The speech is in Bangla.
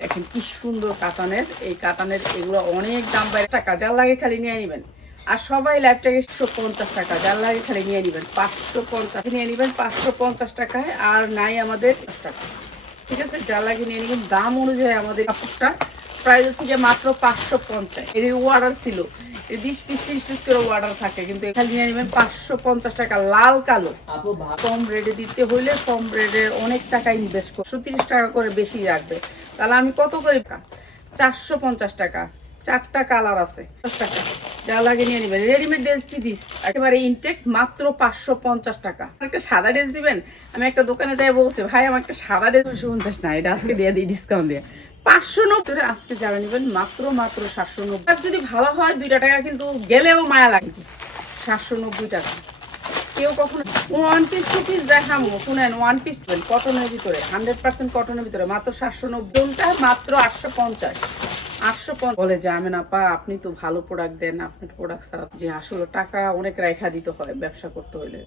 দেখেন কি সুন্দর কাতানের। এই কাতানের এগুলো অনেক দাম বাইরে টাকা, যার লাগে খালি নিয়ে নেবেন। আর সবাই লাইফটাকে একশো পঞ্চাশ টাকা, যার লাগে খালি নিয়ে নেবেন। পাঁচশো পঞ্চাশ নিয়ে নেবেন পাঁচশো পঞ্চাশ টাকায় আর নাই আমাদের ঠিক আছে? যার লাগে নিয়ে নেবেন। দাম অনুযায়ী আমাদের কাপড়টা প্রাইস হচ্ছে গিয়ে মাত্র পাঁচশো পঞ্চাশ। এর অর্ডার ছিল। বিশ পিস, ত্রিশ পিস করে অর্ডার থাকে। কিন্তু এখানে নিয়ে নেবেন পাঁচশো পঞ্চাশ টাকা লাল কালো। কম রেটে দিতে হইলে কম রেটে অনেক টাকা ইনভেস্ট করো তিরিশ টাকা করে বেশি রাখবে। তাহলে আমি কত করে? চারশো পঞ্চাশ টাকা। চারটা কালার আছে। যা লাগে নিয়ে নেবেন। রেডিমেড ড্রেসটি দিস? একেবারে ইনটেক মাত্র পাঁচশো পঞ্চাশ টাকা। একটা সাদা ড্রেস দিবেন? আমি একটা দোকানে যাই বলছি, ভাই আমার একটা সাদা ড্রেস পাঁচশো পঞ্চাশ না, এটা আজকে দিয়ে দিই ডিসকাউন্ট দিয়ে। পাঁচশো নব্বই আজকে যারা নেবেন, মাত্র মাত্র সাতশো নব্বই। যদি ভালো হয়, দুইটা টাকা কিন্তু গেলেও মায়া লাগছে সাতশো নব্বই টাকা। কেউ কখনো ওয়ান পিস টু পিস দেখামো, শুনেন ওয়ান পিস টুয়েল কটনের ভিতরে হান্ড্রেড পার্সেন্ট কটনের ভিতরে, মাত্র সাতশো নব্বইটা, মাত্র আটশো পঞ্চাশ। আটশো বলে যে আমি না আপনি তো ভালো প্রোডাক্ট দেন, আপনার প্রোডাক্ট ছাড়া যে আসলে টাকা অনেক রেখা দিতে হয় ব্যবসা করতে হলে